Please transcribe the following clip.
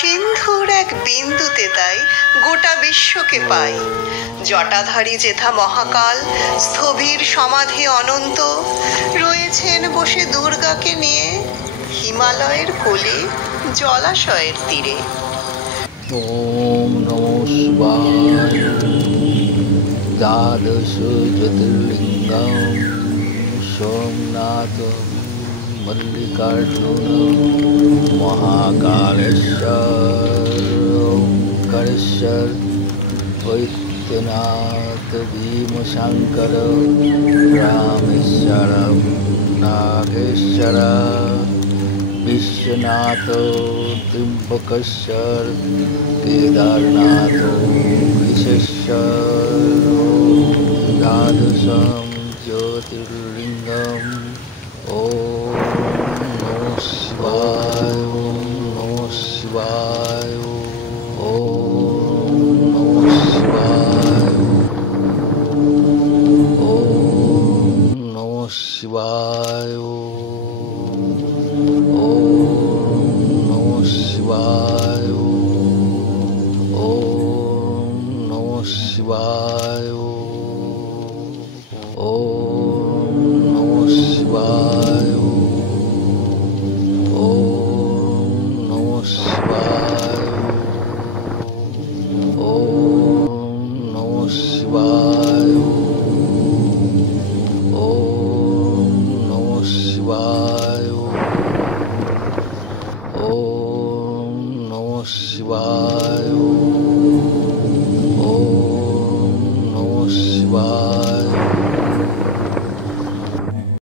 সিন্ধুর এক বিন্দুতে তাই গোটা বিশ্বকে পাই। জটাধারী যেথা মহাকাল, স্থবির সমাধি অনন্ত, রয়েছেন বসে দুর্গাকে নিয়ে হিমালয়ের কোলে জলাশয়ের তীরে। ওম নমো শিবায়। দ্বাদশ জ্যোতির্লিঙ্গম সোমনাথ মল্লিকার্জুন মহাকালেশ্বর ওঙ্কারেশ্বর বৈদ্যনাথ ভীমশঙ্কর রামেশ্বর নাগেশ্বর विश्वनाथ त्र्यंबकेश्वर केदारनाथ ऋषेश्वर द्वादशं ज्योतिर्लिंगम ओम नमः शिवाय ओम नमः शिवाय ओम नमः शिवाय ओम नमः शिवाय शिवाय ओम नमः शिवाय ओम नमः शिवाय ओम नमः शिवाय ओम नमः शिवाय ओम नमः शिवाय।